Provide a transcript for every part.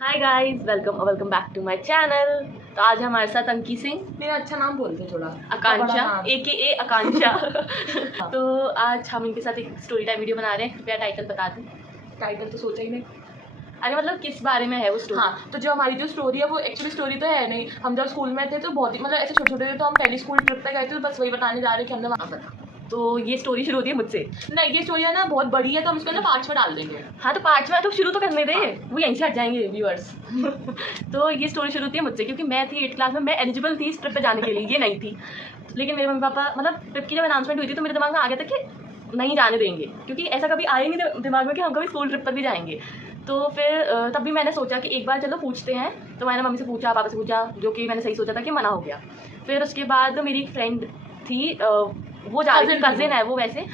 Hi guys, welcome back to my channel. तो आज हमारे साथ अंकी सिंह, मेरा अच्छा नाम बोलते थोड़ा, आकांक्षा AKA आकांक्षा। तो आज हम इनके साथ एक स्टोरी टाइम वीडियो बना रहे हैं। कृपया टाइटल बता दें। टाइटल तो सोचा ही नहीं। अरे मतलब किस बारे में है वो स्टोरी? हाँ, तो जो हमारी जो स्टोरी है वो एक्चुअली स्टोरी तो है नहीं। हम जब स्कूल में थे तो बहुत ही मतलब ऐसे छोटे छोटे थे, तो हम पहली स्कूल ट्रिप पे गए थे, तो बस वही बताने जा रहे हैं कि हमने वहाँ पर था। तो ये स्टोरी शुरू होती है मुझसे। नहीं, ये स्टोरी है ना बहुत बड़ी है, तो हम इसको ना पार्ट्स में डाल देंगे। हाँ तो पांचवा तो शुरू तो करने दे, वो यहीं से हट जाएंगे व्यूअर्स। तो ये स्टोरी शुरू होती है मुझसे, क्योंकि मैं थी 8th क्लास में, मैं एलिजिबल थी इस ट्रिप पे जाने के लिए, ये नहीं थी। लेकिन मेरे मम्मी पापा मतलब ट्रिप की जब अनाउंसमेंट हुई थी तो मेरे दिमाग में आ गया था कि नहीं जाने देंगे, क्योंकि ऐसा कभी आया ही नहीं दिमाग में कि हम कभी स्कूल ट्रिप पर भी जाएंगे। तो फिर तब भी मैंने सोचा कि एक बार चलो पूछते हैं। तो मैंने मम्मी से पूछा, पापा से पूछा, जो कि मैंने सही सोचा था कि मना हो गया। फिर उसके बाद मेरी एक फ्रेंड थी, वो जा रही थी, कजिन है वो वैसे,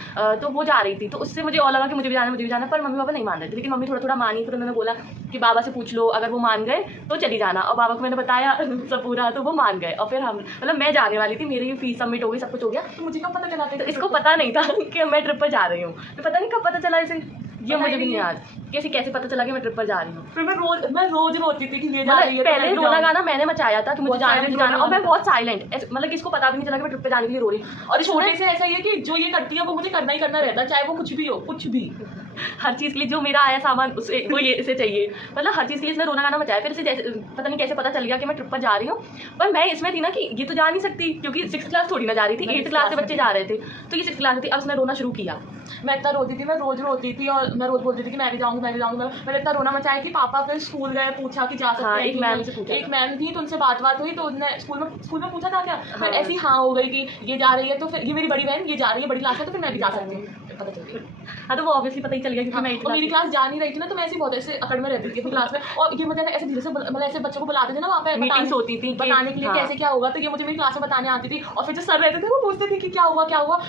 तो वो जा रही थी। तो उससे मुझे और लगा कि मुझे भी जाना, पर मम्मी पापा नहीं मान रहे थे। लेकिन मम्मी थोड़ा थोड़ा मानी, फिर उन्होंने बोला कि बाबा से पूछ लो, अगर वो मान गए तो चली जाना। और बाबा को मैंने बताया सब पूरा, तो वो मान गए। और फिर हम मतलब मैं जाने वाली थी, मेरी फीस सबमिट हो गई, सब कुछ हो गया। तो मुझे कब पता चला था? तो इसको पता नहीं था कि मैं ट्रिप पर जा रही हूँ। तो पता नहीं कब पता चला इसे, ये मुझे भी नहीं याद कैसे पता चला कि मैं ट्रिप पर जा रही हूँ। फिर मैं रोज रोती थी कि ले जा रही है। पहले रोना गाना मैंने मचाया था कि मुझे जाना, और मैं बहुत साइलेंट, मतलब किसको पता भी नहीं चला कि मैं ट्रिप पे जाने के लिए रो रही हूँ। और छोटे से ऐसा ही है कि जो ये करती है वो मुझे करना ही करना रहता है, चाहे वो कुछ भी हो, कुछ भी। हर चीज़ के लिए जो मेरा आया सामान उसे वो ये इसे चाहिए, मतलब हर चीज़ के लिए इसने रोना गाना मचाया। फिर इसे जैसे पता नहीं कैसे पता चल गया कि मैं ट्रिप पर जा रही हूँ। पर मैं इसमें थी ना कि ये तो जा नहीं सकती, क्योंकि 6th क्लास थोड़ी ना जा रही थी, 8th क्लास से बच्चे जा रहे थे। तो ये 6th क्लास में थी। अब उसने रोना शुरू किया। मैं इतना रोती थी, मैं रोज रोती थी, और मैं रोज बोलती थी कि मैं भी जाऊँगी। मैंने इतना रोना मचाया कि पापा फिर स्कूल गए, पूछा कि जा सकते हैं। एक मैम से पूछा, एक मैम थी, तो उनसे बात हुई, तो उन्होंने स्कूल में पूछा था क्या। फिर ऐसी हाँ हो गई कि ये जा रही है, तो फिर ये मेरी बड़ी बहन ये जा रही है बड़ी क्लास में, तो फिर मैं भी जा सकती हूँ। पता चल गया। हाँ तो वो ऑब्वियसली पता ही चल गया, क्योंकि मैं और मेरी क्लास जा नहीं रही थी ना, तो मैं ऐसे बहुत ऐसे अकड़ में रहती थी अपनी क्लास में। और ये मुझे ऐसे धीरे से मतलब ऐसे बच्चों को बुलाते थे ना वहाँ पे, मीटिंग्स होती थी बताने के लिए कैसे क्या होगा। तो ये मुझे मेरी क्लास में बताने आती थी, और फिर जो सर रहते थे वो पूछते थे कि क्या हुआ।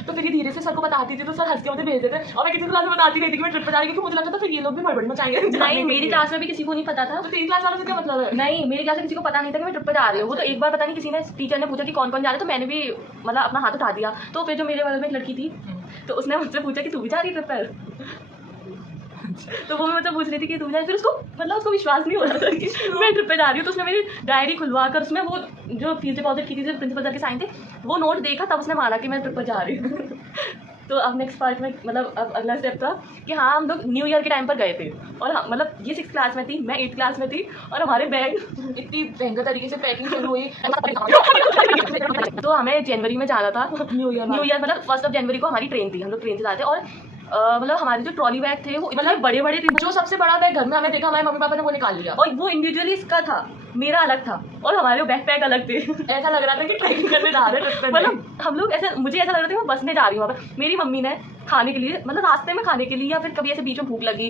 तो फिर ये धीरे से सर को बताती थी, तो सर हंस के मुझे भेज देते। और मैं किसी क्लास में बताती नहीं थी कि मैं ट्रिप पर जा रही हूँ, क्योंकि मुझे लगता था फिर ये लोग भी बड़बड़ी मचाएंगे। नहीं, मेरी क्लास में भी किसी को नहीं पता था। तो तेरी क्लास वालों से क्या मतलब है? नहीं, मेरी क्लास में किसी को पता नहीं था कि मैं ट्रिप पर जा रही हूँ। वो तो एक बार पता नहीं किसी ने टीचर ने पूछा कि कौन कौन जा रहा है, तो मैंने भी मतलब अपना हाथ उठा दिया। तो फिर जो मेरे वाले में एक लड़की थी, तो उसने मुझसे पूछा कि तू भी जा रही है ट्रिप पर। तो वो मुझसे पूछ रही थी कि तू जा, फिर उसको मतलब उसको विश्वास नहीं हो रहा था कि मैं ट्रिप पे जा रही हूँ। तो उसने मेरी डायरी खुलवा कर उसमें वो जो फीस डिपॉजिट की थी, जो प्रिंसिपल सर के साइन थे, वो नोट देखा, तब उसने माना कि मैं ट्रिप पर जा रही हूँ। तो अब नेक्स्ट पार्ट में मतलब अब अगला स्टेप था कि हाँ, हम लोग न्यू ईयर के टाइम पर गए थे। और हाँ मतलब ये 6th क्लास में थी, मैं 8th क्लास में थी, और हमारे बैग इतनी भयंकर तरीके से पैकिंग शुरू हुई। तो हमें जनवरी में जाना था न्यू ईयर मतलब 1 जनवरी को हमारी ट्रेन थी, हम लोग ट्रेन से जाते। और मतलब हमारे जो ट्रॉली बैग थे वो मतलब बड़े बड़े थे। जो सबसे बड़ा बैग घर में हमें देखा, हमारे मम्मी पापा ने वो निकाल लिया, और वो इंडिविजुअली इसका था, मेरा अलग था, और हमारे बैकपैक अलग थे। ऐसा लग रहा था कि ट्रेकिंग करने जा रहे हैं। मतलब हम लोग ऐसे, मुझे ऐसा लग रहा था कि मैं बस में जा रही हूँ वहाँ पर। मेरी मम्मी ने खाने के लिए मतलब रास्ते में खाने के लिए, या फिर कभी ऐसे बीच में भूख लगी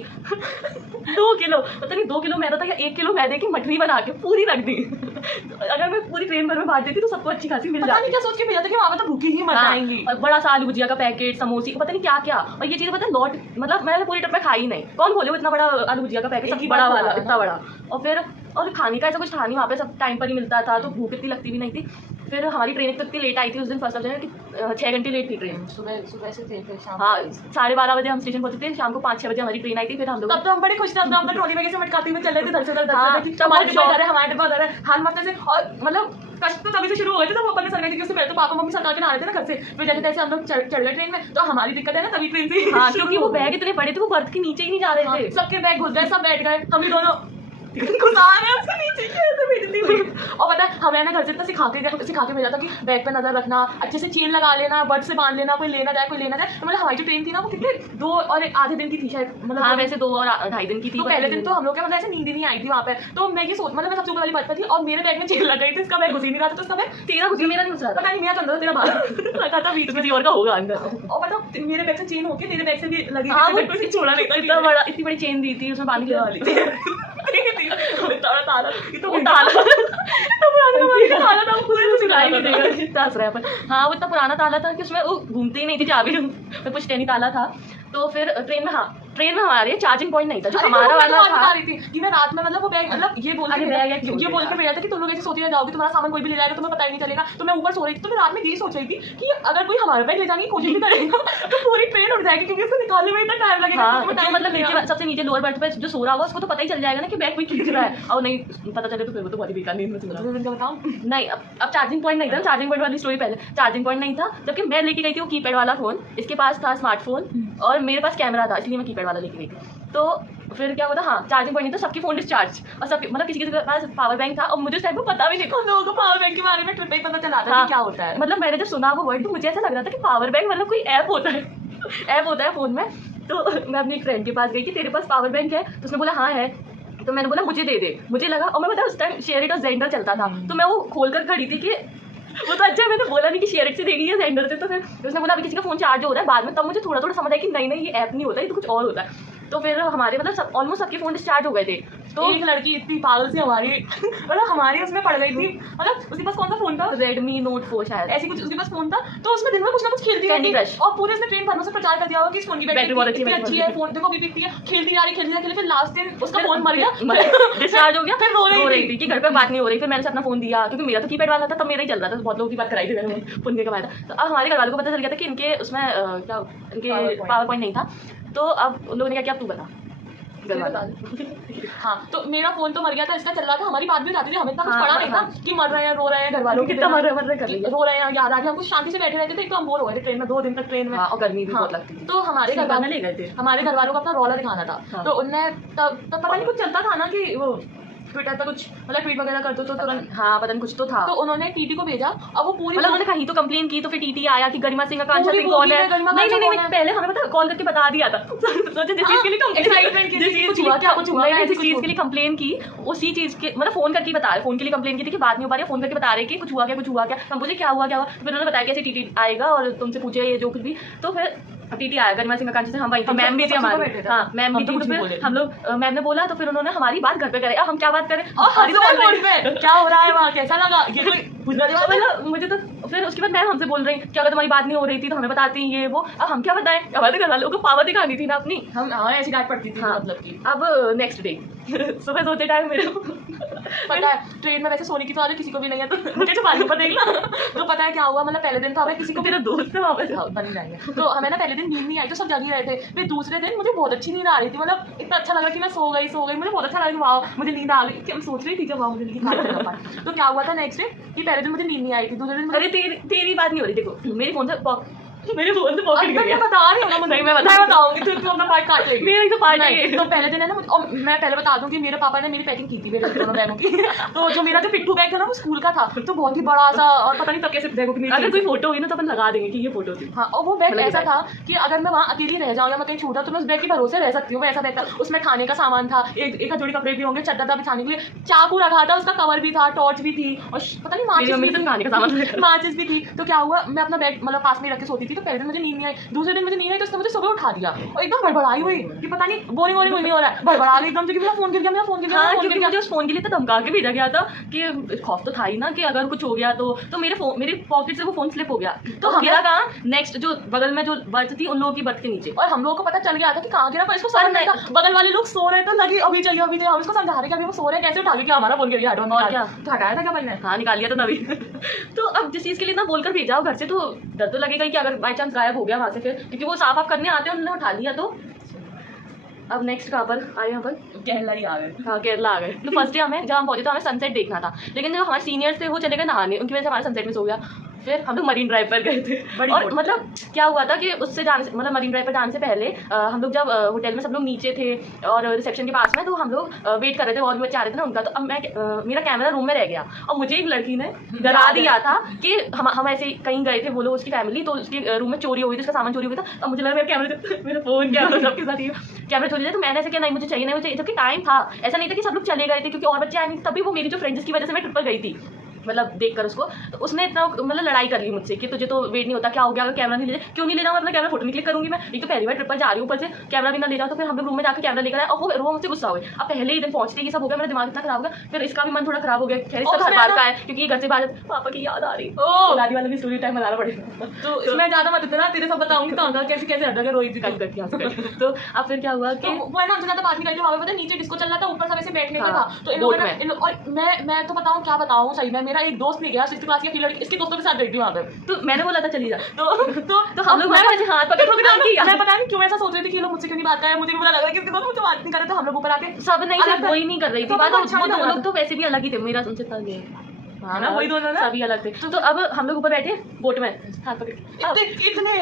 2 किलो पता नहीं 2 किलो मैदा था या 1 किलो मैदे की मठरी बना के पूरी रख दी। अगर मैं पूरी ट्रेन भर में बांट देती तो सबको अच्छी खासी मिल जाती। क्या सोच के भेजा था कि वहाँ पे तो भूखी ही मर जाएंगी। और बड़ा सा आलू भुजिया का पैकेट, समोसे, पता नहीं क्या क्या। और ये चीज़ पता है लौट मतलब मैंने पूरी ट्रिप में खाई नहीं। कौन खोले वो इतना बड़ा आलू भुजिया का पैकेट, सब बड़ा वाला इतना बड़ा। और फिर और खाने का ऐसा कुछ था नहीं वहाँ पे, सब टाइम पर ही मिलता था, तो भूख इतनी लगती भी नहीं थी। फिर हमारी ट्रेन तो इतनी लेट आई थी उस दिन 1 जनवरी कि 6 घंटे लेट थी ट्रेन। सुबह से थे, फिर शाम। हाँ 12:30 बजे हम स्टेशन पहुंचे थे, शाम को 5-6 बजे हमारी ट्रेन आई थी। फिर हम लोग तब तो हम बड़े खुश थे, हम ट्रॉली बैग से मटकाती में चल रहे थे, दर से दर हमारे डिब्बा उधर है हाल मस्ते से। और मतलब कष्ट तो तभी से शुरू हो गए थे, तो अपन ने सरकार की उससे पहले तो पापा मम्मी सरकार के ना रहे थे ना घर से। फिर जैसे तैसे हम लोग चढ़ गए ट्रेन में। तो हमारी दिक्कत है ना तभी ट्रेन थी। हाँ, क्योंकि वो बैग इतने बड़े थे, वो बर्थ के नीचे ही नहीं जा रहे थे। सबके बैग घुस गए, सब बैठ गए, हम भी दोनों घुसा रहे उसके नीचे कैसे भेजती हुई। और पता है हमें ना घर से इतना सिखा के भेजा था कि बैग पे नजर रखना, अच्छे से चेन लगा लेना, बर्ड से बांध लेना, कोई लेना जाए। तो मतलब हमारी जो ट्रेन थी ना वो कितने 2 और आधे दिन की थी शायद, मतलब हाँ वैसे 2 और 2.5 दिन की थी। तो पहले दिन तो हम लोग क्या मतलब ऐसे नींद ही नहीं आई थी वहाँ पे। तो मैं ये सोच मतलब मैं सबसे ऊपर वाली बात पर थी, और मेरे बैग में चेन लग गई थी, इसका बैग घुस ही नहीं रहा था। तो उसका बैग तेरा घुस, मेरा नहीं घुस रहा था। पता नहीं, मेरा तो अंदर तेरा बाहर लगा था बीच किसी और का होगा अंदर। और पता मेरे बैग से चेन होके तेरे बैग से भी लगी। हाँ वो छोड़ा नहीं था, इतनी बड़ी चेन दी थी, उसमें बांध के वाली थी। हाँ वो इतना पुराना ताला था कि उसमें वो घूमते ही नहीं थी चाबी, तो कुछ टेनी ताला था। तो फिर ट्रेन में हाँ ट्रेन में हमारे चार्जिंग पॉइंट नहीं था, जो अरे हमारा मैं वाला बात बता था। रही थी कि मैं रात में मतलब वो बैग मतलब ये बोल अरे के बैग या क्यों ये बोल के भेजा था कि तुम लोग ऐसे सोते रह जाओगे, तुम्हारा सामान कोई भी ले जाएगा, तुम्हें पता ही नहीं चलेगा। तो मैं ऊपर सो रही थी, तो मैं रात में यही सोच रही थी कि अगर कोई हमारा बैग ले जाने की कोशिश भी करेगा तो पूरी ट्रेन उठ जाएगी, क्योंकि उसको निकालने में इतना टाइम लगेगा। हाँ, तो जो मतलब नीचे सबसे नीचे लोअर बर्थ पे जो सो रहा होगा उसको तो पता ही चल जाएगा ना कि बैग कोई खींच रहा है, और नहीं पता चले तो फिर वो तो बहुत ही बेकार नींद में सो रहा है। बताऊँ नहीं, अब चार्जिंग पॉइंट नहीं था, चार्जिंग पॉइंट वाली स्टोरी पहले। चार्जिंग पॉइंट नहीं था, जबकि मैं लेके गई थी वो कीपैड वाला फोन, इसके पास था स्मार्टफोन और मेरे पास कैमरा था, इसलिए मैं कीपैड वाला लेके गई थी। तो फिर क्या हुआ था, हाँ चार्जिंग पॉइंट नहीं था, सबकी फोन डिस्चार्ज, और सबके मतलब किसी के पास पावर बैंक था, और मुझे उस टाइम पर पता भी नहीं था। लोगों को पावर बैंक के बारे में ट्रिप पे ही पता चला था हाँ, कि क्या होता है। मतलब मैंने जब सुना वो वर्ड तो मुझे ऐसा लग रहा था कि पावर बैंक मतलब कोई ऐप होता है, ऐप होता है फोन में। तो मैं अपनी एक फ्रेंड के पास गई कि तेरे पास पावर बैंक है, तो उसने बोला हाँ है। तो मैंने बोला मुझे दे दे, मुझे लगा, और मैं पता उस टाइम शेयर इट और जेंडर चलता था, तो मैं वो खोल कर खड़ी थी कि वो तो अच्छा है, मैंने बोला नहीं कि शेयर इट से देगी या जेंडर से। तो फिर उसने बोला अभी किसी का फोन चार्ज हो रहा है बाद में, तब मुझे थोड़ा थोड़ा समझ आया कि नहीं ये ऐप नहीं होता, ये तो कुछ और होता है। तो फिर हमारे मतलब ऑलमोस्ट सबके फोन डिस्चार्ज हो गए थे। तो एक लड़की इतनी पागल सी हमारी मतलब हमारी उसमें पड़ गई थी, मतलब उसके पास कौन सा फोन था, रेडमी नोट 4 शायद, ऐसी कुछ उसके पास फोन था। तो उसमें दिन भर कुछ ना कुछ खेलती Candy रहती Crush। और पूरे उसने ट्रेन भर में से प्रचार कर दिया होगा कि इस फोन की बैटरी बहुत बैटरी अच्छी है, फोन देखो बीपी है, खेलती जा रही फिर लास्ट दिन उसका फोन मर गया, डिस्चार्ज हो गया, फिर रो रही थी कि घर पे बात नहीं हो रही। फिर मैंने अपना फोन दिया, क्योंकि मेरा तो कीपैड वाला था, तब मेरा ही चल रहा था, बहुत लोगों की बात कराई थी मैंने फोन के बाद। तो अब हमारे घर वालों को पता चल गया था कि इनके उसमें क्या इनके पावर पॉइंट नहीं था। तो अब उन लोगों ने क्या किया, अब तू बता। हाँ, तो मेरा फोन तो मर गया था, इसका चल रहा था, हमारी बात भी जाती थी, हमें इतना कुछ हाँ, पड़ा नहीं था कि मर रहे हैं रो रहे हैं घर वालों कितना मर रहे कर रही है, रो रहे हैं, याद आ गया। हम कुछ शांति से बैठे रहते थे, एक तो हम बोर हो गए थे ट्रेन में, 2 दिन तक ट्रेन में, और गर्मी भी बहुत लगती थी। तो हमारे घर वाले ले गए थे, हमारे घर वालों को अपना रौला दिखाना था। तो उनने तब पता नहीं कुछ चलता था ना कि वो ट्विटर पे कुछ मतलब ट्वीट वगैरह करते तो तुरंत, हाँ पता नहीं कुछ तो था। तो उन्होंने टीटी को भेजा, अब वो पूरी मतलब उन्होंने कहीं तो कंप्लेन की, तो फिर टीटी आया कि गरिमा सिंह आकांक्षा पूरी सिंह कौन है। गरिमा नहीं आकांक्षा नहीं कौन नहीं, है? पहले हमें पता कॉल करके बता दिया था। सोचे जिस चीज के लिए excitement की थी, कुछ हुआ क्या, कुछ हुआ क्या, जिस चीज के लिए कंप्लेन की उसी चीज के मतलब फोन करके बता रहे, फोन के लिए कंप्लेन की थी कि बात नहीं हो पा रही है, फोन करके बता रहे कि कुछ हुआ क्या कुछ हुआ क्या। हम पूछे क्या हुआ। फिर उन्होंने बताया कि ऐसे टीटी आएगा और तुमसे पूछे ये जो कुछ भी। तो फिर टीटी आया गरिमा सिंह आकांक्षा से, हम वहीं थे, मैम भी थी हमारी, हाँ मैम भी थी। तो फिर हम लोग मैम ने बोला, तो फिर उन्होंने हमारी बात घर पे करे। अब हम क्या बात करें, क्या हो रहा है वहाँ, कैसा लगा, ये कोई मतलब मुझे तो फिर उसके बाद मैम हमसे बोल रही कि अगर तुम्हारी बात नहीं हो रही थी तो हमें बताती ये वो। अब हम क्या बताएं, हमारे घर वालों को पावर दिखानी थी ना अपनी, हम हमें ऐसी डांट पड़ती थी मतलब की। अब नेक्स्ट डे सुबह सोते टाइम मेरे पता है ट्रेन में वैसे सोने की तो आदत किसी को भी नहीं है, तो मुझे छुपाने पर देख ला। तो पता है क्या हुआ, मतलब पहले दिन तो हमें किसी को मेरा दोस्त है वापस बन जाएंगे, तो हमें ना पहले दिन नींद नहीं आई, तो सब जग ही रहे थे। फिर दूसरे दिन मुझे बहुत अच्छी नींद आ रही थी, मतलब इतना अच्छा लगा कि मैं सो गई मुझे बहुत अच्छा लगा, वाह मुझे नींद आ गई। हम सोच रही थी जब वाह मुझे नींद आ गई। तो क्या हुआ था नेक्स्ट डे कि पहले दिन मुझे नींद नहीं आई थी, दूसरे दिन अरे तेरी बात नहीं हो रही। देखो मेरे फोन से मेरे फोन से पॉकेट मैं बता रही हूँ ना, मैं बताऊंगी, तो अपना पार्ट काट लेगी। मेरा तो पार्ट है। तो पहले दिन है ना, और मैं पहले बता दूं कि मेरे पापा ने मेरी पैकिंग की थी मेरे दोनों बैगों की। तो जो मेरा जो पिट्ठू बैग था ना वो स्कूल का था, तो बहुत ही बड़ा सा, और पता नहीं तब कैसे बैगों की अगर कोई फोटो हुई ना तो अपन लगा देंगे कि ये फोटो थी। हाँ, और वो बैग ऐसा था कि अगर मैं वहाँ अकेली रह जाऊँ या मैं कहीं छूटा तो मैं उस बैग के भरोसे रह सकती हूँ, वैसा बैग था। उसमें खाने का सामान था, एक जोड़ी कपड़े भी होंगे, चद्दर था बिछाने के लिए, चाकू रखा था, उसका कवर भी था, टॉर्च भी थी, और पता नहीं माचिस भी थी। तो क्या हुआ, मैं अपना बैग मतलब पास में रख के सोती थी। तो पहले दिन मुझे नींद नहीं आई, दूसरे दिन मुझे नींद आई, तो उसने मुझे सुबह उठा दिया और एकदम बड़बड़ाई हुई कि पता नहीं बोरिंग नहीं हो रहा है, बड़बड़ा गई एकदम से कि मेरा फोन गिर गया। हाँ, क्योंकि मुझे उस फोन के लिए तो धमका के भेजा गया था कि खौफ तो था ही ना कि अगर कुछ हो गया तो मेरे पॉकेट से वो फोन स्लिप हो गया। तो हम गिरा कहाँ, नेक्स्ट जो बगल में जो बर्थ थी उन लोगों की बर्थ के नीचे, और हम लोगों को पता चल गया था कि कहाँ गिरा, पर इसको समझ नहीं था। बगल वाले लोग सो रहे थे, लगी अभी चाहिए हम इसको समझा रहे कि अभी वो सो रहे हैं, कैसे उठा के हमारा फोन गिर गया। और क्या, तो हटाया था क्या भाई ने? हाँ निकाल लिया था तभी। तो अब जिस चीज के लिए ना बोलकर भेजा हो घर से, तो डर तो लगेगा कि अगर बाई चांस गायब हो गया वहां से, फिर क्योंकि वो साफ करने आते हैं, उन्होंने उठा लिया। तो अब नेक्स्ट कहाँ पर आए हम पर, केरला ही आ गए। हाँ केरला आ गए। तो फर्स्ट डे हमें जब हम पहुंचे तो हमें सनसेट देखना था, लेकिन जो हमारे सीनियर्स थे वो चले गए नहाने, उनकी वजह से हमारा सनसेट मिस हो गया। फिर हम लोग मरीन ड्राइव पर गए थे। और मतलब क्या हुआ था कि उससे जाने से मतलब मरीन ड्राइव पर जाने से पहले हम लोग जब होटल में सब लोग नीचे थे और रिसेप्शन के पास में, तो हम लोग वेट कर रहे थे, और भी बच्चे आ रहे थे ना उनका। तो अब मेरा कैमरा रूम में रह गया, और मुझे एक लड़की ने डरा दिया था कि हम ऐसे कहीं गए थे, वो लोग उसकी फैमिली, तो उसके रूम में चोरी हुई थी, उसका सामान चोरी हुआ था। अब मुझे लगा मेरा कैमरा मेरा फोन कैमरा सबके साथ ही कैमरा चोरी था। तो मैंने ऐसे किया, नहीं मुझे चाहिए, जबकि टाइम था, ऐसा नहीं था कि सब लोग चले गए थे क्योंकि और बच्चे आए नहीं, तभी वो मेरी जो फ्रेंड्स की वजह से मैं ट्रिप पर गई थी, मतलब देख कर उसको, तो उसने इतना मतलब लड़ाई कर ली मुझसे कि तुझे तो वेट नहीं होता, क्या हो गया, अगर कैमरा नहीं ले, क्यों नहीं ले रहा हूँ, अपना कैमरा फोटो नहीं क्लिक करूँगी मैं, एक तो पहली बार ट्रिप पर जा रही हूँ, ऊपर से कैमरा भी ना ले जाऊँ, तो फिर हम लोग रूम में जाकर कैमरा लेकर आए और वो मुझसे गुस्सा हो गया। अब पहले ही दिन पहुंचते ही सब हो गया, मेरा दिमाग इतना खराब हो गया, फिर इसका भी मन थोड़ा खराब हो गया, खैर इसका हर बार का है क्योंकि ये घर से बाहर पापा की याद आ रही, दादी वाला भी स्टोरी टाइम बनाना पड़ेगा। तो इसमें ज्यादा मत इतना, तेरे सब बताऊंगी तो अंकल कैसे कैसे हट गए रोहित जी कट करके यहाँ से। तो अब फिर क्या हुआ कि वो है ना, हमसे ज्यादा बात नहीं करती, वहाँ पे पता है नीचे डिस्को चल रहा था, ऊपर सब ऐसे बैठने का हाँ, था, तो इन बोट लोगों ने में। और मैं तो बताऊँ क्या बताऊँ सही में, मेरा एक दोस्त नहीं गया 6th क्लास की लड़की, इसके दोस्तों के साथ बैठी वहाँ पे, तो मैंने बोला था चली जा, तो हम लोग हाथ पकड़ मैं पता नहीं क्यों ऐसा सोच रही थी कि ये लोग मुझसे क्यों नहीं बात कर रहे, मुझे भी बुरा लग रहा है कि इसके दोस्त मुझसे बात नहीं कर रहे, तो हम लोग ऊपर आके सब नहीं, अलग सिर्फ वही नहीं कर रही थी तो बात, अच्छा वो नहीं दो लगा लोग तो वैसे भी अलग ही थे, मेरा उनसे था नहीं। हाँ ना, वही दोनों ना, सभी अलग थे। तो अब हम लोग ऊपर बैठे बोट में हाथ पकड़, इतने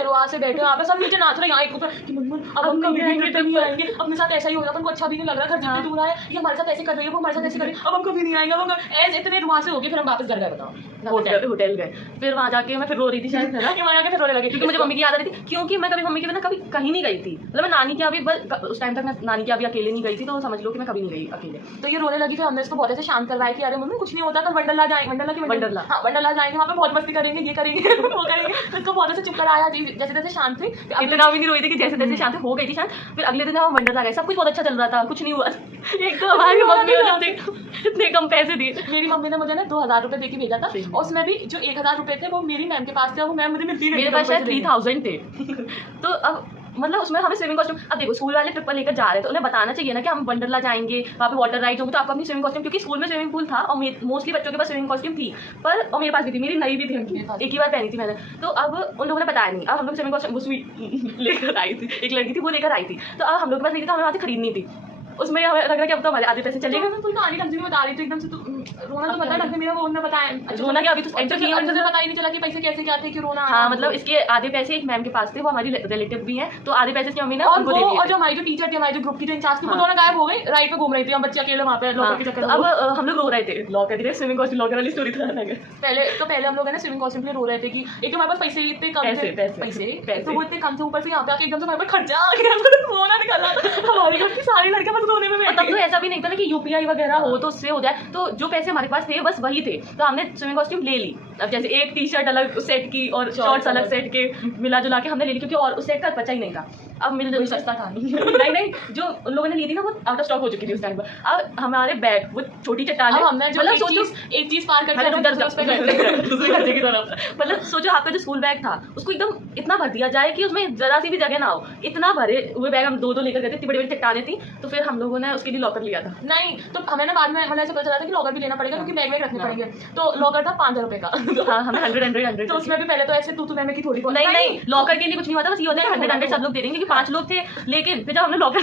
रुआ से बैठे वहाँ पे, सब नीचे नाच रहे हैं, यहाँ एक ऊपर कि मुनमुन अब हम कभी नहीं आएंगे, अपने साथ ऐसा ही होगा, अपन को अच्छा भी नहीं लग रहा, घर जितनी दूर आए, ये हमारे साथ ऐसे कर रही है, वो हमारे साथ ऐसे कर रही है, अब हम कभी नहीं आएंगे, अब हम इतने रुआ से हो गए, फिर हम वापस घर गए, बताओ होटल गए, फिर वहाँ जाके मैं फिर रो रही थी शायद, है ना, वहाँ जाके फिर रोने लगे क्योंकि मुझे मम्मी की याद आ रही थी, क्योंकि मैं कभी मम्मी के बिना कभी कहीं नहीं गई थी, मतलब मैं नानी के अभी बस उस टाइम तक मैं नानी के अभी अकेले नहीं गई थी, तो समझ लो कि मैं कभी नहीं गई अकेले। तो ये रोने लगी, फिर हमने इसको बहुत ऐसे शांत करवाया कि अरे मम्मी कुछ नहीं होता, कल वंडरला जाएंगे, वंडरला जाएंगे, वहाँ पे बहुत मस्ती करेंगे, ये करेंगे वो करेंगे, तो इसको बहुत ऐसे चुप कराया, जैसे जैसे शांत थी, इतना भी नहीं रोई थी कि जैसे तैसे शांत हो गई थी शांत। फिर अगले दिन हम वंडरला गए, सब कुछ बहुत अच्छा चल रहा था, कुछ नहीं हुआ। एक तो हमारी मम्मी ने इतने कम पैसे दिए, मेरी मम्मी ने मुझे ना 2000 रुपए दे के भेजा था, और उसमें भी जो 1000 रुपए थे वो मेरी मैम के पास थे, वो मैम मुझे मिलती नहीं, मेरे पास शायद 3000 थे। तो अब मतलब उसमें हमें स्विमिंग कॉस्ट्यूम, अब देखो स्कूल वाले ट्रिप पर लेकर जा रहे हैं तो उन्हें बताना चाहिए ना कि हम वंडरला जाएंगे, वहाँ पे वाटर राइड्स होंगे, तो आपको अपनी स्विमिंग कॉस्ट्यूम, क्योंकि स्कूल में स्विमिंग पूल था और मोस्टली बच्चों के पास स्विमिंग कॉस्ट्यूम थी, पर और मेरे पास भी थी, मेरी नई भी थी, एक ही बार पहनी थी मैंने, तो अब उन लोगों ने बताया नहीं। अब हम लोग स्विमिंग कॉस्ट्यूम उसमें लेकर आई थी, एक लड़की थी वो लेकर आई थी, तो अब हम लोग के पास नहीं थी, तो हमें वहाँ से खरीदनी थी, उसमें हमें लग रहा कि अब तो हमारे आधे पैसे चले गए। तुम कहानी ढंग से नहीं बता रही, तो एकदम से रोना तो पता ढंग से, मेरा वो उन्होंने बताया, रोना क्या, अभी तो एंटर किया, मुझे पता ही नहीं चला कि पैसे कैसे क्या थे, कि रोना। हाँ मतलब इसके आधे पैसे एक मैम के पास थे, वो हमारी रिलेटिव भी हैं, तो आधे पैसे की मम्मी ने और उनको वो दे दिए और जो हमारी जो टीचर थी, हमारी जो ग्रुप की जो इंचार्ज थी, वो दोनों गायब हो गई, राइड पे घूम रही थी, हम बच्चे अकेले वहाँ पे लॉकर के चक्कर में। अब हम लोग रो रहे थे, लॉकर के स्विमिंग कॉस्ट्यूम लॉकर वाली स्टोरी था। पहले हम लोग है ना स्विमिंग कॉस्ट्यूम के लिए रो रहे थे कि एक तो हमारे पास पैसे इतने कम थे, पैसे तो वो इतने कम थे, ऊपर से यहाँ पे आके एकदम से हमारे पास खर्चा आ गया, रोना निकला, हमारी घर की सारी लड़कियां बस रोने में बैठी। तब तो ऐसा भी नहीं था ना कि यूपीआई वगैरह हो तो उससे हो जाए, तो जो पैसे हमारे पास थे बस वही थे, तो हमने स्विमिंग कॉस्ट्यूम ले ली। अब जैसे एक टी शर्ट अलग सेट की और शॉर्ट्स अलग सेट के मिला जुला के हमने ले ली, क्योंकि और उस सेट का बचा ही नहीं था। अब मेरे जो सस्ता था नहीं जो उन लोगों ने ली थी ना वो आउट ऑफ स्टॉक हो चुकी थी उस टाइम पर। अब हमारे बैग वो छोटी चट्टान, हमने मतलब सोचो एक चीज पार मतलब सोचो आपका जो स्कूल बैग था उसको एकदम इतना भर दिया जाए कि उसमें जरा सी भी जगह ना हो, इतना भरे हुए बैग हम दो लेकर गए थे, इतनी बड़ी बड़ी चट्टानें थी, तो फिर हम लोगों ने उसके लिए लॉकर लिया था। नहीं तो हमें ना बाद में मतलब ऐसे पता चला था कि लॉकर भी लेना पड़ेगा, क्योंकि बैग में रखने पड़ेंगे, तो लॉकर था 5000 रुपए का। हाँ हमें 100 तो उसमें भी पहले तो ऐसे तू मैं की थोड़ी बहुत नहीं लॉकर के लिए कुछ नहीं हुआ था, बस ये होता है 100 सब लोग दे देंगे, क्योंकि 5 लोग थे। लेकिन फिर जब हमने लॉकर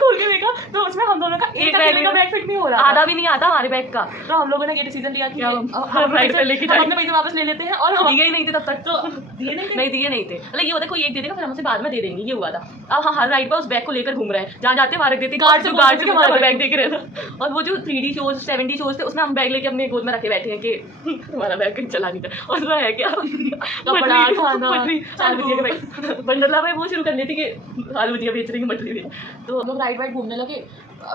खोल के देखा तो उसमें हम दोनों का एक बैग फिट नहीं हो रहा, आधा भी नहीं आता हमारे बैग का, तो हम लोगों ने ये डिसीजन लिया कि हम अपने पैसे वापस ले लेते हैं, और हम दिए ही नहीं थे तब तक, तो दिए नहीं थे, मतलब ये होता है कोई एक दे देगा फिर हमसे बाद में दे देंगे, ये हुआ था। अब हर राइड पर उस बैग को लेकर घूम रहे हैं, जहाँ जाते मार देते गार्ड से हमारा बैग देख रहे थे, और वो जो 3D शोज 7D शोज थे उसमें हम बैग लेके अपने गोद में रखे बैठे हैं कि हमारा बैग कहीं चला नहीं था, और है क्या वंडरला में वो शुरू करनी थी कि आलू भुजिया बेच रही मटरी, तो हम लोग राइड वाइड घूमने लगे,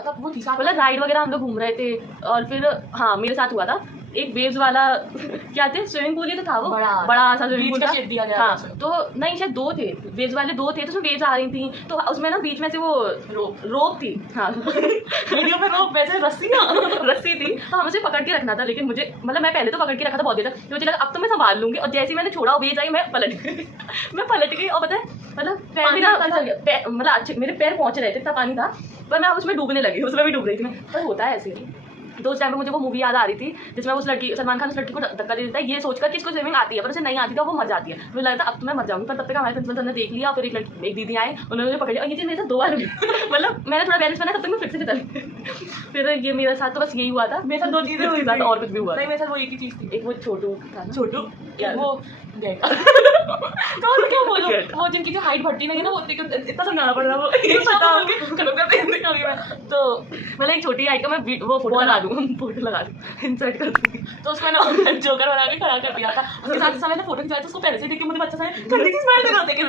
तब वो थी मतलब राइड वगैरह हम लोग घूम रहे थे। और फिर हाँ मेरे साथ हुआ था एक वेव्स वाला क्या थे स्विमिंग पूल ही तो था वो बड़ा सा स्विमिंग पूल था, दिया गया हाँ तो नहीं शायद 2 थे वेव्स वाले, 2 थे, तो उसमें वेव्स आ रही थी, तो उसमें ना बीच में से वो रोप थी, हाँ वीडियो में रोप वैसे रस्सी थी, तो हमें उसे पकड़ के रखना था, लेकिन मुझे मतलब मैं पहले तो पकड़ के रखा था बहुत देर तक, तो मुझे लगा अब तो मैं संभाल लूंगी, और जैसे ही मैंने छोड़ा वेज आई मैं पलट गई, और पता है मतलब पैर भी ना मतलब मेरे पैर पहुंच रहे थे, इतना पानी था, पर मैं अब उसमें डूबने लगी, उसमें भी डूब रही थी मैं, पर होता है ऐसे। तो उस टाइम पे मुझे वो मूवी याद आ रही थी जिसमें उस लड़की सलमान खान उस लड़की को धक्का दे देता है ये सोचकर कि इसको स्विमिंग आती है, पर उसे नहीं आती, तो वो मर जाती है। मुझे लगता है अब तो मैं मर जाऊंगी, पर तब तक हमारे प्रिंसिपल सर ने देख लिया, फिर एक दीदी आए, उन्होंने मुझे पकड़ लिया, और ये चीज़ मेरे साथ 2 बार हुई मतलब मैंने थोड़ा बैलेंस बनाया, तब तक मैं फिर से चली फिर ये मेरे साथ तो बस यही हुआ था, मेरे साथ 2 चीजें हुई थी, और कुछ भी हुआ नहीं मेरे साथ वो एक ही चीज़ थी, एक वो छोटू था, छोटू वो तो क्या बोलो वो जिनकी जो हाइट बढ़ती नहीं ना वो इतना समझाना पड़ रहा वो तो मतलब एक छोटी हाइट का मैं वो फोटो लगा दूँ इंसर्ट कर दूँगी, तो उसको ना जोकर बना के खड़ा कर दिया था, उसके साथ समय फोटो खिंचाया तो उसको पहले से देख के मुझे बच्चा सा ठंडी की स्मेल लगा देखे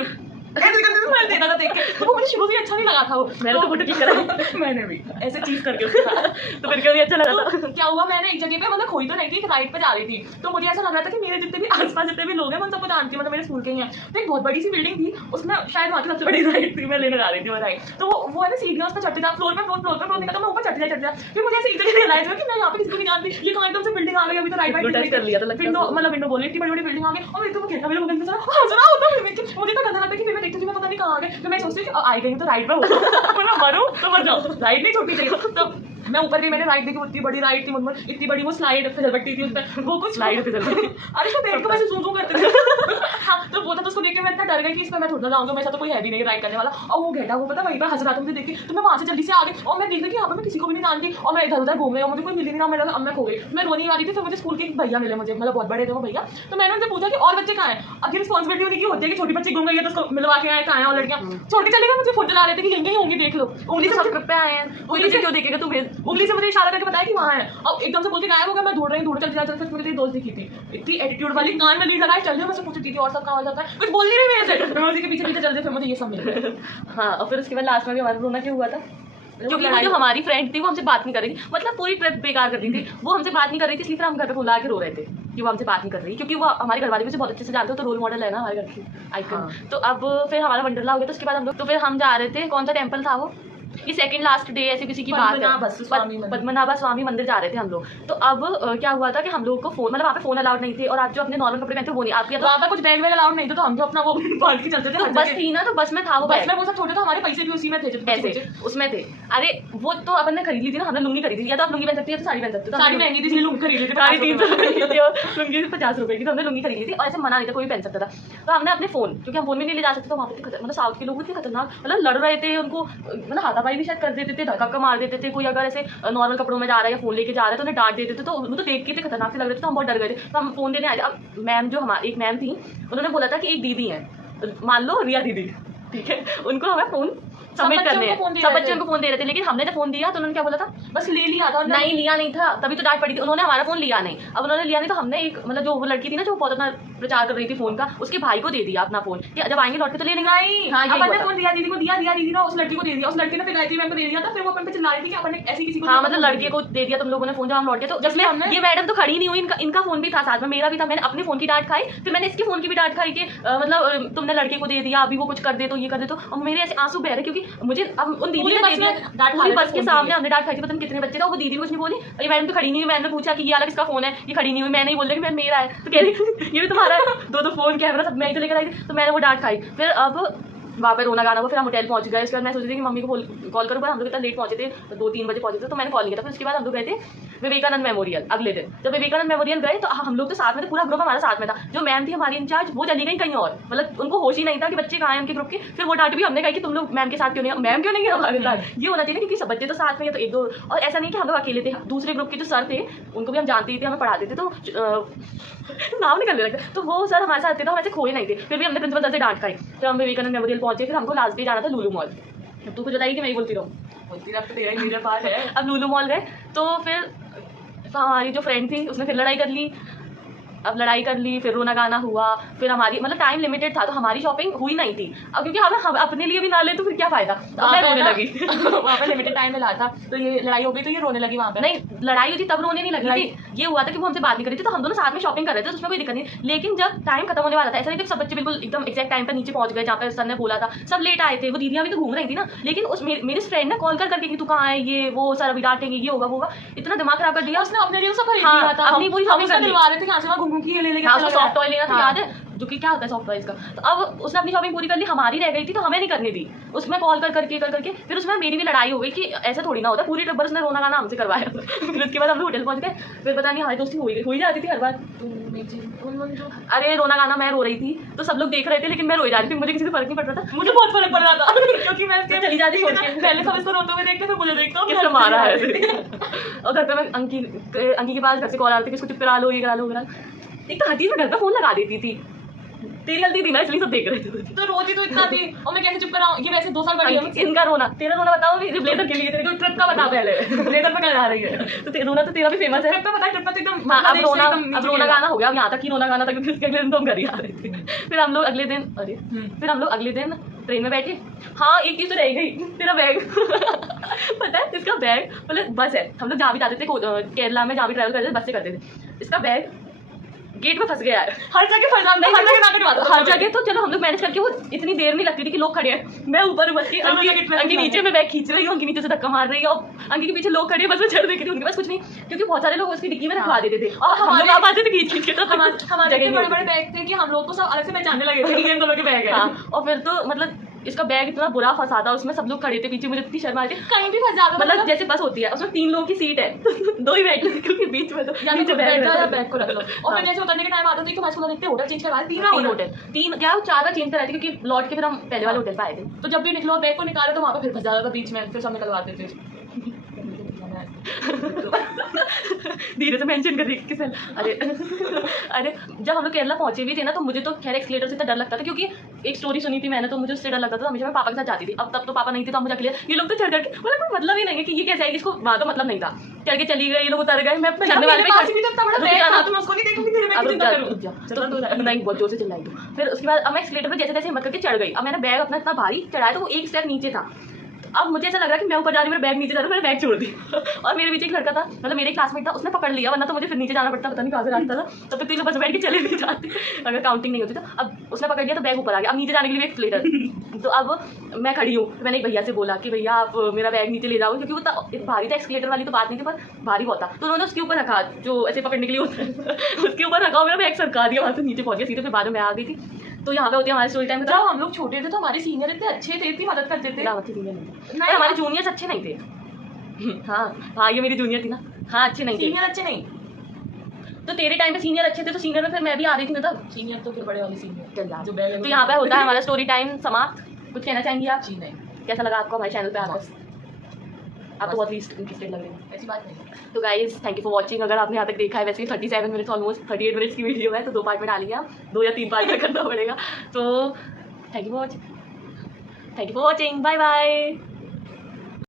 स्माइल देता था देख के, तो वो मुझे शुरू से अच्छा नहीं लगा था वो। मैंने तो फोटो क्लिक करा मैंने भी ऐसे चीज करके उसके साथ। तो फिर कभी अच्छा लगा था। तो क्या हुआ, मैंने एक जगह पे मतलब खोई तो नहीं थी, एक राइड पे जा रही थी, तो मुझे ऐसा लग रहा था कि मेरे जितने भी आसपास जितने भी लोग हैं मैं उन सबको जानती हूँ, मतलब मेरे स्कूल के ही हैं। तो एक बहुत बड़ी सी बिल्डिंग थी, उसमें शायद वहाँ की सबसे बड़ी राइड थी, मैं लेने जा रही थी वो राइड। तो वो है ना सीढ़ियाँ, उस पर चढ़ते था, फ्लोर पे निकला, तो मैं ऊपर चढ़ते जा। फिर मुझे ऐसे इधर रियलाइज हुआ कि मैं यहाँ पे किसी को नहीं जानती, ये कहाँ एकदम से बिल्डिंग आ गई, अभी तो राइड टच कर लिया था लगता है। विंडो मतलब विंडो बोली इतनी बड़ी बिल्डिंग आ गई, और मेरे तो वो कहता मेरे मुझे हंसना होता है, मुझे तो गंदा लगता है कि मैं देखती थी मैं पता नहीं कहाँ आ गई। तो मैं सोचती हूँ आई गई तो राइड पे हो मैं मरूं तो मर जाओ, राइड नहीं छोटी चाहिए। तो मैं ऊपर गई, मैंने राइड देखी, इतनी बड़ी राइड थी मुझमें, इतनी बड़ी वो स्लाइड फिसलपट्टी थी उस पर, वो कुछ स्लाइड फिसलपट्टी। अरे तो देख के वैसे जूं करते थे। हाँ तो वो था, तो उसको देख के मैं इतना डर गई कि इस पर मैं थोड़ा जाऊंगा, मेरे साथ तो कोई है भी नहीं राइड करने वाला। और वो घंटा वो पता वहीं पर हंस रहा था मुझे देख के, तो मैं वहां से जल्दी से आ गई, और मैं देख रही कि यहाँ पर मैं किसी को भी नहीं जानती, और मैं इधर उधर घूम रही हूँ, मुझे कोई मिली नहीं ना, मेरा अब मैं खो गई, मैं रोने वाली थी। फिर मुझे स्कूल के एक भैया मिले, मुझे मतलब बहुत बड़े थे वो भैया, तो मैंने उनसे पूछा कि और बच्चे कहाँ हैं। अब ये रिस्पॉन्सिबिलिटी उनकी होती है कि छोटी बच्ची घूम गई है तो उसको मिलवा के आए, कहाँ हैं और लड़कियां छोड़ के चले गए, मुझे फोटो ला रहे थे कि यहीं होंगी देख लो, उंगली से सब पे आए हैं, कोई तुझे क्यों देखेगा, तू भेज। उंगली से मुझे इशारा करके बताया कि वहाँ है, अब एकदम से बोल के गायब हो गया। मैं ढूंढ रही हूँ, ढूंढ चल फिर मेरी दोस्त दिखी थी, इतनी एटीट्यूड वाली, कान में लीड लगाए चल रही हूँ, मैं पूछती थी और सब कहाँ जाता है, कुछ बोल नहीं रही मेरे से, मैं उसी के पीछे पीछे चल रही, फिर मुझे ये सब मिल गया। हाँ, और फिर उसके बाद लास्ट में भी हमारा रोना क्यों हुआ था, क्योंकि वो जो हमारी फ्रेंड थी वो हमसे बात नहीं कर रही थी, मतलब पूरी ट्रिप बेकार कर दी थी, वो हमसे बात नहीं कर रही थी, इसलिए फिर हम घर पे बुला के रो रहे थे कि वो हमसे बात नहीं कर रही, क्योंकि वो हमारे घर वाले भी उसे बहुत अच्छे से जानते हो, तो रोल मॉडल है ना हमारे घर की आइकन। तो अब फिर हमारा वंडरला हो गया, तो उसके बाद हम लोग, तो फिर हम जा रहे थे, कौन सा टेम्पल था वो, ये सेकंड लास्ट डे ऐसे किसी की बात है, पद्मनाभा स्वामी मंदिर जा रहे थे हम लोग। तो अब क्या हुआ था कि हम लोग को फोन, मतलब वहाँ पे फोन अलाउड नहीं थे, और आप जो अपने नॉर्मल कपड़े पहनते वो नहीं, आपके वहाँ पे कुछ बैग वैग अलाउड नहीं थे, तो हम तो अपना वो बांध के चलते थे। तो बस थी ना, तो बस में था वो, बस में वो सब छोटे, तो हमारे पैसे भी उसी में थे, ऐसे उसमें थे। अरे वो तो अपन ने खरीद ली थी ना, हमने लुंगी खरीदी थी, या तो आप लुंगी पहन सकती है तो साड़ी पहन सकते हो, साड़ी महंगी थी इसलिए लुंगी खरीद ली थी, 350 थी, और लुंगी 50 रुपए की, तो हमने लुंगी खरीदी थी, और ऐसे मना नहीं था, कोई भी पहन सकता था। तो हमने अपने फोन, क्योंकि हम फोन भी नहीं ले जा सकते, तो वहाँ पे मतलब साउथ के लोग इतने खतरनाक, मतलब लड़ रहे थे, उनको मतलब हाथापाई भी शायद कर देते थे, धक्का मार देते थे, कोई अगर ऐसे नॉर्मल कपड़ों में जा रहा है या फोन लेके जा रहा है तो उन्हें डांट देते थे, तो वो तो देख के थे खतरनाक से लग रहे थे, तो हम बहुत डर गए थे। तो हम फोन देने आए थे। अब मैम जो हमारी एक मैम थी, उन्होंने बोला था कि एक दीदी है, मान लो रिया दीदी, ठीक है, उनको हमें फोन सबमिट करने हैं, सब बच्चे उनको फोन दे रहे थे, लेकिन हमने जब फोन दिया तो उन्होंने क्या बोला था, बस ले लिया था, नहीं लिया नहीं था, तभी तो डांट पड़ी थी, उन्होंने हमारा फोन लिया नहीं। अब उन्होंने लिया नहीं तो हमने एक मतलब जो वो लड़की थी ना जो बहुत अपना प्रचार कर रही थी फोन का, उसके भाई को दे दिया अपना फोन, कि जब आएंगे लौट के तो ले लेंगे। हाँ, अपन ने फोन दिया दीदी को, दिया दीदी ने उस लड़की को दे दिया, उस लड़की ने फिर गायत्री मैम को दे दिया था, फिर वो अपन पे चिल्ला रही थी कि अपन ने ऐसी किसी को, हाँ मतलब लड़के को दे दिया तुम लोगों ने फोन जब हम लौट के, तो जब हमने ये मैडम तो खड़ी नहीं हुई, इनका फोन भी था साथ में, मेरा भी था, मैंने अपने फोन की डांट खाई, फिर मैंने इसके फोन की भी डांट खाई कि मतलब तुमने लड़के को दे दिया, अभी वो कुछ कर दे तो ये कर दे, तो और मेरे ऐसे आंसू बह रहे, क्योंकि मुझे अब उन दीदी ने दे दिया, पूरी बस के सामने हमने डांट खाई थी, पता नहीं कितने बच्चे थे, वो दीदी कुछ नहीं बोली, ये मैडम तो खड़ी नहीं हुई, मैंने पूछा कि ये अलग इसका फोन है, ये खड़ी नहीं हुई, मैं नहीं बोल रही कि मेरा है, तो कह रही ये भी तुम्हारा है, दो फोन कैमरा सब मैं ही तो लेकर आई थी, तो मैंने वो डांट खाई। फिर अब वहाँ पे रोना गाना हुआ, फिर हम होटल पहुंच गए। उसके बाद मैं सोची थी कि मम्मी को कॉल करूँ, पर हम लोग इतना लेट पहुंचे थे, 2-3 बजे पहुंचे थे, तो मैंने कॉल नहीं किया था। फिर उसके बाद हम लोग गए थे विवेकानंद मेमोरियल अगले दिन। जब विवेकानंद मेमोरियल गए तो हम लोग तो साथ में थे, पूरा ग्रुप हमारा साथ में था। जो मैम थी हमारी इंचार्ज वो चली गई कहीं और, मतलब उनको होश ही नहीं था कि बच्चे कहाँ हैं उनके ग्रुप के। फिर वो डांट भी हमने कहा कि तुम लोग मैम के साथ क्यों नहीं, मैम क्यों नहीं है हमारे साथ, ये होना चाहिए क्योंकि सब बच्चे तो साथ में, तो एक दो, और ऐसा नहीं कि हम लोग अकेले थे, दूसरे ग्रुप के जो सर थे उनको भी हम जानते थे, हमें पढ़ाते थे, तो नाम निकलने लगे, तो वो सर हमारे साथ थे, तो हम ऐसे खोए नहीं थे। फिर भी हमने प्रिंसिपल सर से डांट खाई। फिर हम विवेकानंद मेमोरियल पहुंचे, फिर हमको लास्ट डे जाना था लुलु मॉल। तू कुछ बताइए कि मैं ही बोलती रहूँ, बोलती रहा, तेरा ही मेरे पास है। अब लुलु मॉल गए तो फिर हमारी जो फ्रेंड थी उसने फिर लड़ाई कर ली। अब लड़ाई कर ली, फिर रोना गाना हुआ, फिर हमारी मतलब टाइम लिमिटेड था, तो हमारी शॉपिंग हुई नहीं थी। अब क्योंकि हम अपने लिए भी ना ले तो फिर क्या फायदा, अब मैं रोने लगी। वहाँ पे लिमिटेड टाइम मिला था, तो ये लड़ाई हो गई, तो ये रोने लगी वहाँ पे। नहीं, लड़ाई हुई थी तब रोने नहीं लगी थी, ये हुआ था कि वो हमसे बात नहीं कर रही थी, तो हम दोनों साथ में शॉपिंग कर रहे थे, तो उसमें कोई दिक्कत नहीं। लेकिन जब टाइम खत्म होने वाला था, ऐसा नहीं कि सब बच्चे बिल्कुल एकदम एक्जैक्ट टाइम पर नीचे पहुंच गए जहाँ पे सर ने बोला था, सब लेट आए थे, वो दीदियाँ भी तो घूम रही थी ना। लेकिन उस मेरी फ्रेंड ने कॉल करके कि तू कहाँ है, ये वो सर अभी डांटेंगे, ये होगा वो होगा, इतना दिमाग खराब कर दिया उसने। अपने लिए सब खरीद लिया था, अपनी पूरी शॉपिंग कर ली, रहे थे यहाँ से वहाँ घूम के ले लेके, सॉफ्ट टॉय लेना था, याद है जो कि क्या होता है सॉफ्ट टॉयज का। तो अब उसने अपनी शॉपिंग पूरी कर ली, हमारी रह गई थी, तो हमें नहीं करनी दी। उसमें कॉल कर करके फिर उसमें मेरी भी लड़ाई हो गई कि ऐसा थोड़ी ना होता, पूरी ट्रिप पर उसने रोना गाना हमसे करवाया। फिर उसके बाद हम लोग होटल पहुंच गए। फिर पता नहीं हमारी दोस्ती हुई जाती थी हर बार। अरे रोना गाना मैं रो रही थी तो सब लोग देख रहे थे, लेकिन मैं रोई जा रही थी, मुझे किसी से फर्क नहीं पड़ रहा था। मुझे बहुत फर्क पड़ रहा था क्योंकि मैं चली जाती सोच के, पहले सब इसको रोते हुए देखते, फिर मुझे देखता हूँ किसने मारा है। और घर पे मैं अंकी के पास घर से कॉल आ रही थी कि इसको चुप करा लो, ये करा लो। एक तो हर चीज में घर पे फोन लगा देती थी, तेरी गलती थी ना, इसलिए सब देख रहे थे तुझे। तो रोती तो इतना थी और मैं कैसे चुप कराऊं? ये वैसे 2 साल बड़ी है। इनका रोना, तेरा रोना बताओ भी, ब्लेजर के लिए तेरे तो ट्रिप का बता पहले, ब्लेजर पे कहाँ जा रही है? तो रोना तो तेरा भी फेमस है। ट्रिप पे पता है, ट्रिप पे तो एकदम हाँ, अब बांग्लादेश से रोना, एकदम अब नीचे रोना गिरा। गाना हो गया, अब यहाँ तक ही रोना गाना था क्योंकि उसके अगले दिन तो हम घर ही आ रहे थे। फिर हम लोग अगले दिन, अरे फिर हम लोग अगले दिन ट्रेन में बैठे। हाँ, एक चीज तो रह गई, तेरा बैग। पता है इसका बैग, मतलब बस है, हम लोग जहाँ भी जाते थे केरला में, जहाँ भी ट्रैवल करते थे बस से करते थे, इसका बैग गेट में फंस गया है। हर जगह फंसा, हर जगह ना करवा दो, हर जगह तो चलो हम लोग मैनेज करके, वो इतनी देर नहीं लगती थी कि लोग खड़े हैं, मैं ऊपर बस के अंकी नीचे में बैग खींच रही हूँ, अंकी नीचे से धक्का मार रही है और अंकी के पीछे लोग खड़े हैं, बस में चढ़ देख रही हूँ, उनके पास कुछ नहीं, क्योंकि बहुत सारे लोग उसकी डिक्की में रखवा देते थे और हम लोग आप आते थे खींच खींच के, तो हमारे इतने बड़े बड़े बैग थे कि हम लोग को सब अलग से पहचानने लगे थे कि इन दोनों के बैग है। हाँ, और फिर तो मतलब इसका बैग इतना बुरा फंसा था, उसमें सब लोग खड़े थे पीछे, मुझे इतनी शर्म आ रही थी। कहीं भी फंस जाता, मतलब जैसे बस होती है उसमें 3 लोगों की सीट है, 2 ही बैठे थे क्योंकि बीच में तो नीचे बैग रहता है। बैग को रख लो। और फिर जैसे उतरने के टाइम आता था तो मैं देखते होटल चेंज करवा 3 होटल 3 क्या 4 बार चेंज कराए थे, क्योंकि लौट के फिर हम पहले वाले होटल पे आए थे। तो जब भी निकलो बैग को निकाले तो वहाँ पे फिर फंस जाता था बीच में, फिर सब निकलवाते थे। धीरे से मेंशन कर रही किसे। अरे जब हम लोग केरला पहुंचे भी थे ना, तो मुझे तो खैर एक्सलेटर से इतना डर लगता था, क्योंकि एक स्टोरी सुनी थी मैंने, तो मुझे उससे डर लगता था। हमेशा मैं पापा के साथ जाती थी, अब तब तो पापा नहीं थे, तो मुझे अकेले ये लोग तो चढ़ के, मतलब कोई मतलब ही नहीं है कि ये कैसे आएगी, इसको वहाँ तो मतलब नहीं था, चढ़ के चली गई, ये लोग उतर गए, मैं चढ़ने वाले नहीं, बहुत जोर से चिल्लाई तो फिर उसके बाद अब मैं एक्सलेटर पे जैसे तैसे हिम्मत करके चढ़ गई। अब मैंने बैग अपना इतना भारी चढ़ाया तो वो एक स्टेप नीचे था, अब मुझे ऐसा लग रहा कि मैं ऊपर जा रही हूँ, मेरा बैग नीचे जा रहा है, मैंने बैग छोड़ दी। और मेरे पीछे एक लड़का था, मतलब मेरे क्लासमेट था, उसने पकड़ लिया, वरना तो मुझे फिर नीचे जाना पड़ता, पता नहीं कहाँ से रास्ता था, तब तक 3 बस बैठ के चले नहीं जाते अगर काउंटिंग नहीं होती तो। अब उसने पकड़ लिया तो बैग ऊपर आ गया, अब नीचे जाने के लिए एक्सलेटर, तो अब मैं खड़ी हूँ, मैंने एक भैया से बोला कि भैया आप मेरा बैग नीचे ले जाओ, क्योंकि वो भारी था, एक्सलेटर वाली तो बात नहीं थी, पर भारी बहुत था, तो उन्होंने उसके ऊपर रखा, जो ऐसे पकड़ने के लिए होता है उसके ऊपर रखा, मेरा बैग सरका दिया, वहाँ से नीचे पहुँच गया सीधे। फिर बाद में मैं आ गई थी। तो यहाँ पे होती है हमारे स्टोरी टाइम में, जब हम लोग छोटे थे तो हमारे सीनियर इतने अच्छे थे, इतनी मदद करते थे। नहीं, हमारे जूनियर्स अच्छे नहीं थे। हाँ, ये मेरी जूनियर थी ना। हाँ, अच्छे नहीं थे, सीनियर अच्छे नहीं। तो तेरे टाइम पे सीनियर अच्छे थे, तो सीनियर में फिर मैं भी आ रही थी ना तब। सीनियर तो फिर बड़े वाले सीनियर चल जा। जो बैग तो यहाँ पे होता है हमारा स्टोरी टाइम समाप्त। कुछ कहना चाहेंगी आप? जी नहीं। कैसा लगा आपको हमारे चैनल पे आकर? आप तो बहुत इंटरेस्टेड लग रहे हैं। ऐसी बात नहीं। तो guys thank you for watching. अगर आपने यहाँ तक देखा है, वैसे 37 मिनट्स ऑलमोस्ट 38 मिनट्स की वीडियो है, तो 2 पार्ट में डालेंगे हम, 2 या 3 पार्ट में करना पड़ेगा। तो thank you for watching, bye bye.